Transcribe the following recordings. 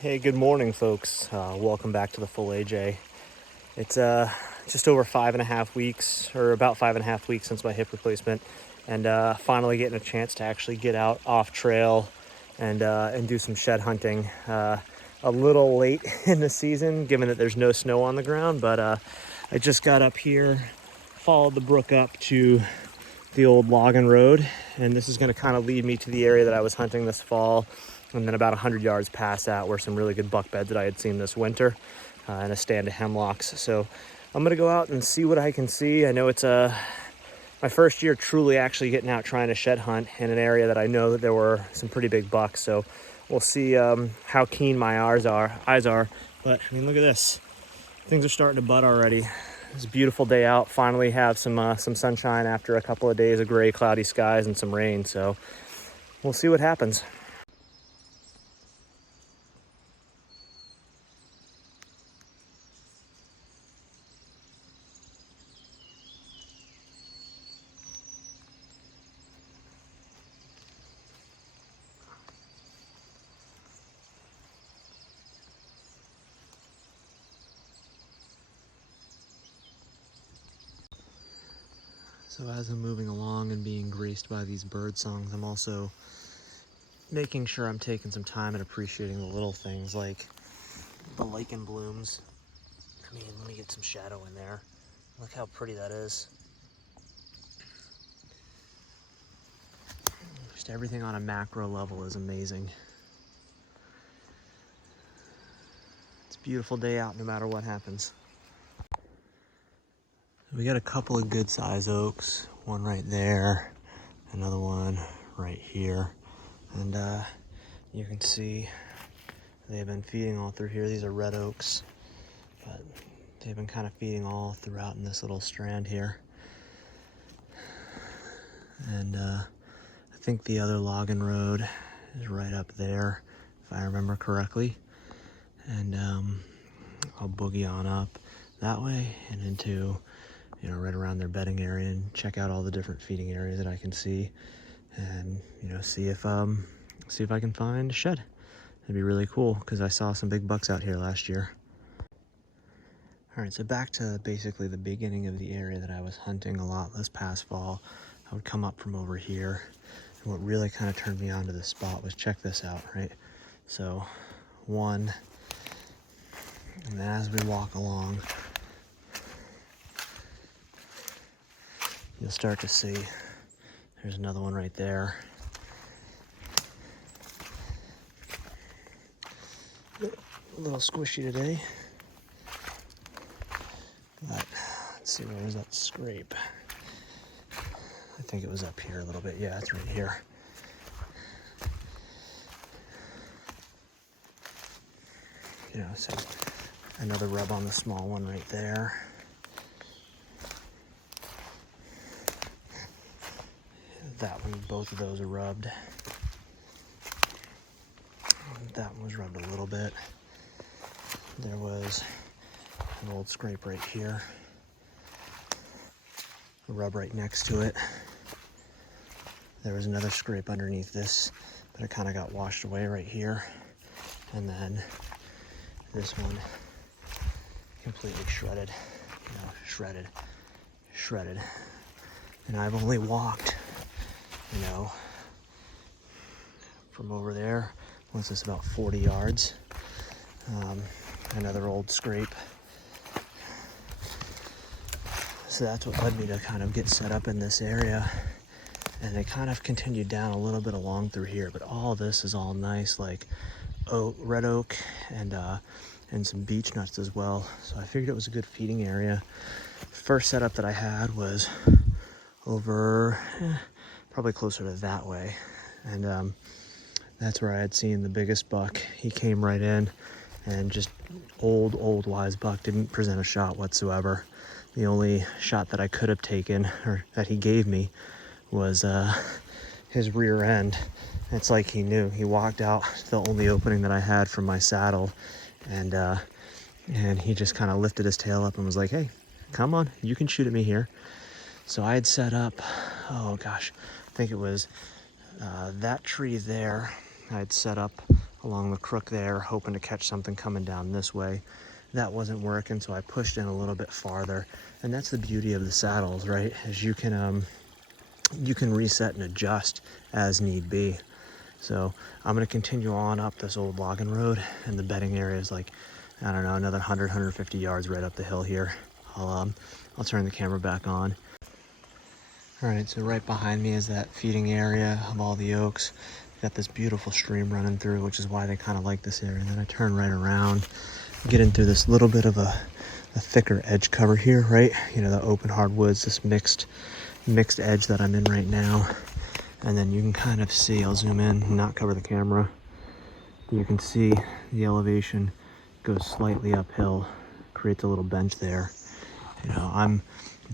Hey, good morning, folks. Welcome back to the Full AJ. It's just over 5.5 weeks, or about 5.5 weeks since my hip replacement, and finally getting a chance to actually get out off trail and do some shed hunting. A little late in the season, given that there's no snow on the ground, but I just got up here, followed the brook up to the old logging road, and this is going to kind of lead me to the area that I was hunting this fall, and then about 100 yards past that were some really good buck beds that I had seen this winter, and a stand of hemlocks. So I'm going to go out and see what I can see. I know it's my first year truly actually getting out trying to shed hunt in an area that I know that there were some pretty big bucks, so we'll see how keen my eyes are. But I mean, look at this. Things are starting to bud already. It's a beautiful day out. Finally have some sunshine after a couple of days of gray, cloudy skies and some rain. So we'll see what happens. So as I'm moving along and being graced by these bird songs, I'm also making sure I'm taking some time and appreciating the little things like the lichen blooms. I mean, let me get some shadow in there. Look how pretty that is. Just everything on a macro level is amazing. It's a beautiful day out no matter what happens. We got a couple of good size oaks, one right there, another one right here. And you can see they've been feeding all through here. These are red oaks, but they've been kind of feeding all throughout in this little strand here. And I think the other logging road is right up there, if I remember correctly. And I'll boogie on up that way and into, right around their bedding area and check out all the different feeding areas that I can see, and see if I can find a shed. It'd be really cool because I saw some big bucks out here last year. All right, so back to basically the beginning of the area that I was hunting a lot this past fall. I would come up from over here, and what really kind of turned me onto this spot was, check this out, right? So one, and then as we walk along, you'll start to see there's another one right there. A little squishy today, but let's see, where was that scrape? I think it was up here a little bit. Yeah, it's right here. So another rub on the small one right there. That one, both of those are rubbed. That one was rubbed a little bit. There was an old scrape right here. A rub right next to it. There was another scrape underneath this, but it kind of got washed away right here. And then this one completely shredded, shredded. And I've only walked, from over there, what's this, about 40 yards. Another old scrape. So that's what led me to kind of get set up in this area. And it kind of continued down a little bit along through here, but all this is all nice, like red oak and some beech nuts as well. So I figured it was a good feeding area. First setup that I had was over probably closer to that way, and that's where I had seen the biggest buck. He came right in, and just old wise buck, didn't present a shot whatsoever. The only shot that I could have taken, or that he gave me, was his rear end. It's like he knew. He walked out the only opening that I had from my saddle, and he just kind of lifted his tail up and was like, "Hey, come on, you can shoot at me here." So I had set up, oh gosh, I think it was that tree there. I had set up along the crook there, hoping to catch something coming down this way. That wasn't working, so I pushed in a little bit farther. And that's the beauty of the saddles, right? Is you can reset and adjust as need be. So I'm gonna continue on up this old logging road, and the bedding area is like, I don't know, another 100, 150 yards right up the hill here. I'll turn the camera back on. All right, so right behind me is that feeding area of all the oaks. Got this beautiful stream running through, which is why they kind of like this area. And then I turn right around, get into this little bit of a thicker edge cover here, right? You know, the open hardwoods, this mixed edge that I'm in right now. And then you can kind of see, I'll zoom in, not cover the camera. You can see the elevation goes slightly uphill, creates a little bench there. You know, I'm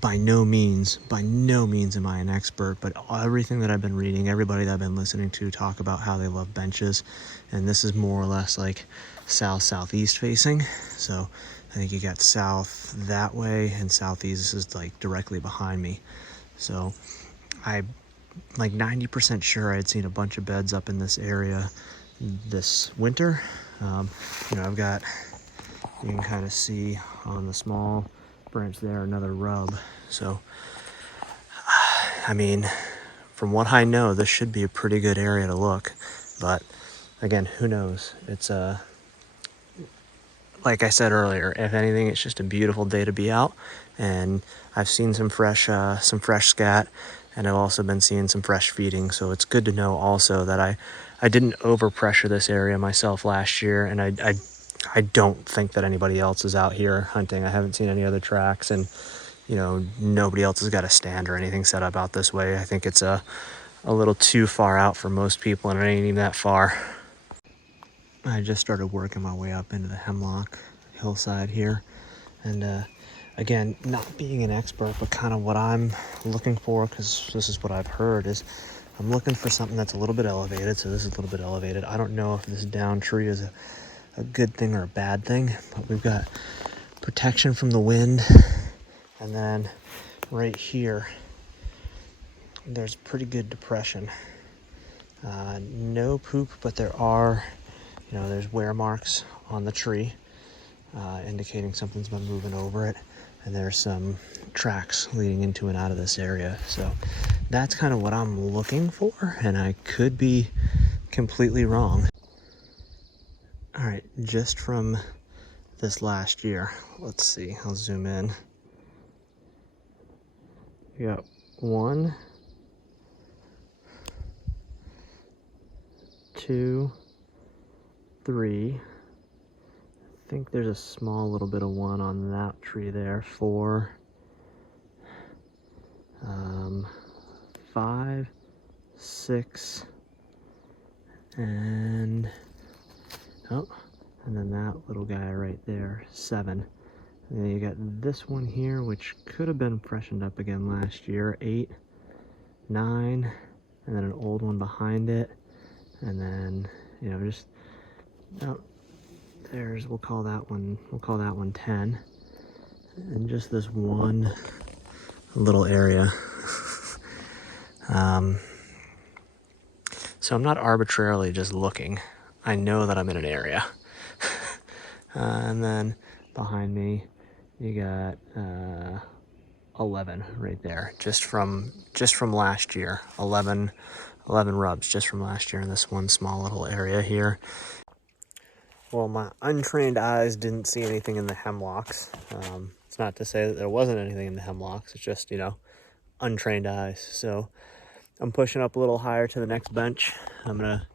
by no means am I an expert, but everything that I've been reading, everybody that I've been listening to talk about how they love benches, and this is more or less like southeast facing. So I think you got south that way and southeast is like directly behind me. So I like 90% sure I'd seen a bunch of beds up in this area this winter. You know, I've got, you can kind of see on the small branch there another rub. So I mean, from what I know, this should be a pretty good area to look, but again, who knows? It's like I said earlier, if anything, it's just a beautiful day to be out, and I've seen some fresh scat, and I've also been seeing some fresh feeding. So it's good to know also that I didn't overpressure this area myself last year, and I don't think that anybody else is out here hunting. I haven't seen any other tracks, and you know, nobody else has got a stand or anything set up out this way. I think it's a little too far out for most people, and it ain't even that far. I just started working my way up into the hemlock hillside here, and again, not being an expert, but kind of what I'm looking for, because this is what I've heard, is I'm looking for something that's a little bit elevated. So this is a little bit elevated. I don't know if this down tree is a good thing or a bad thing, but we've got protection from the wind. And then right here, there's pretty good depression. No poop, but there are, you know, there's wear marks on the tree, indicating something's been moving over it. And there's some tracks leading into and out of this area. So that's kind of what I'm looking for, and I could be completely wrong. All right, just from this last year, let's see, I'll zoom in. We got 1, 2, 3. I think there's a small little bit of one on that tree there. 4, 5, 6, and and then that little guy right there, 7. And then you got this one here, which could have been freshened up again last year, 8, 9, and then an old one behind it, and then, you know, just there's, we'll call that one 10, and just this one little area. So I'm not arbitrarily just looking. I know that I'm in an area. And then behind me, you got 11 right there, just from last year. 11 rubs just from last year in this one small little area here. Well, my untrained eyes didn't see anything in the hemlocks. It's not to say that there wasn't anything in the hemlocks. It's just, you know, untrained eyes. So I'm pushing up a little higher to the next bench. I'm gonna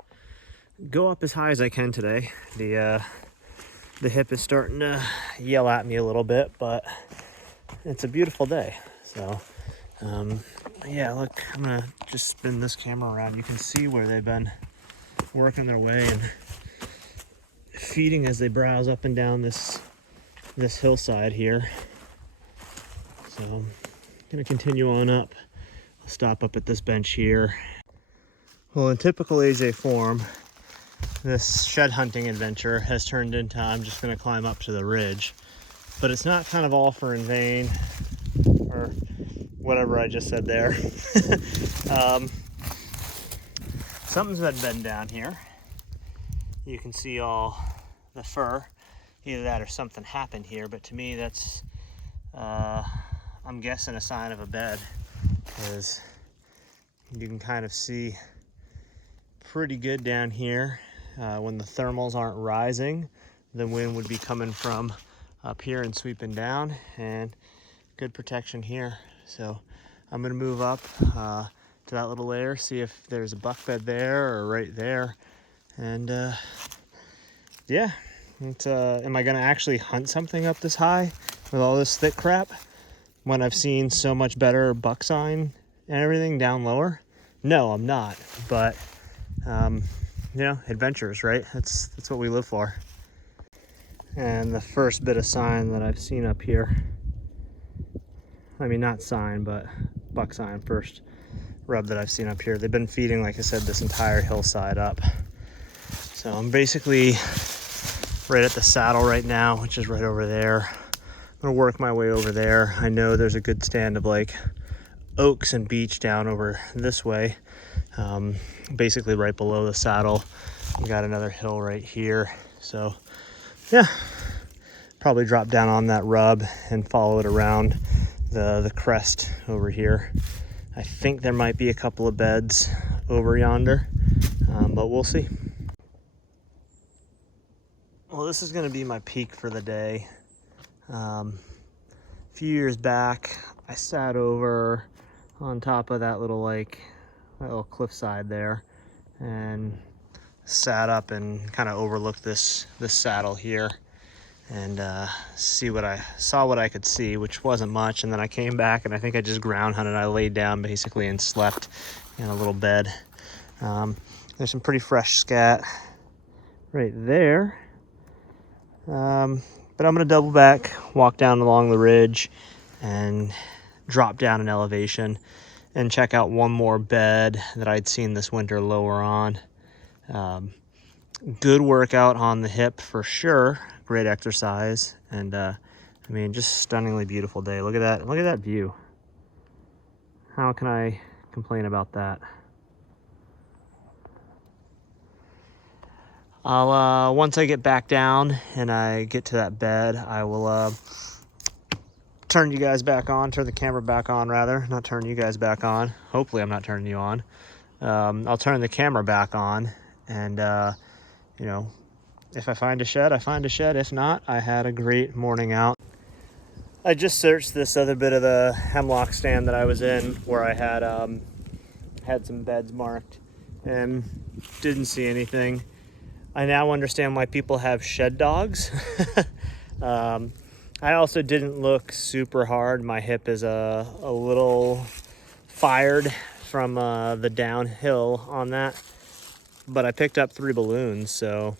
go up as high as I can today. The hip is starting to yell at me a little bit, but it's a beautiful day. So yeah, look, I'm gonna just spin this camera around. You can see where they've been working their way and feeding as they browse up and down this hillside here. So I'm gonna continue on up. I'll stop up at this bench here. Well, in typical AJ form, this shed hunting adventure has turned into I'm just going to climb up to the ridge, but it's not kind of all for in vain, or whatever I just said there. Something's been down here. you can see all the fur. Either that or something happened here, but to me that's, I'm guessing a sign of a bed, because you can kind of see pretty good down here. When the thermals aren't rising, the wind would be coming from up here and sweeping down, and good protection here. So I'm gonna move up to that little layer, see if there's a buck bed there or right there. And yeah, am I gonna actually hunt something up this high with all this thick crap when I've seen so much better buck sign and everything down lower? No, I'm not, but you know, adventures, right? That's what we live for. And the first bit of sign that I've seen up here, I mean, not sign, but buck sign, first rub that I've seen up here. They've been feeding, like I said, this entire hillside up. So I'm basically right at the saddle right now, which is right over there. I'm gonna work my way over there. I know there's a good stand of like oaks and beech down over this way. Basically right below the saddle. We got another hill right here. So yeah, probably drop down on that rub and follow it around the crest over here. I think there might be a couple of beds over yonder, but we'll see. Well, this is gonna be my peak for the day. A few years back, I sat over on top of that little cliffside there and sat up and kind of overlooked this saddle here, and saw what I could see, which wasn't much. And then I came back and I think I just ground hunted. I laid down basically and slept in a little bed. There's some pretty fresh scat right there. But I'm gonna double back, walk down along the ridge and drop down an elevation and check out one more bed that I'd seen this winter lower on. Good workout on the hip for sure. Great exercise. And I mean, just stunningly beautiful day. Look at that. Look at that view. How can I complain about that? I'll once I get back down and I get to that bed, I will turn you guys back on, turn the camera back on rather, not turn you guys back on. Hopefully I'm not turning you on. I'll turn the camera back on, and you know, if I find a shed, I find a shed. If not, I had a great morning out. I just searched this other bit of the hemlock stand that I was in, where I had some beds marked and didn't see anything. I now understand why people have shed dogs. I also didn't look super hard. My hip is a little fired from the downhill on that, but I picked up 3 balloons, so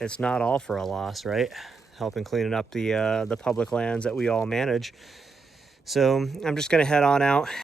it's not all for a loss, right? Helping cleaning up the public lands that we all manage. So I'm just gonna head on out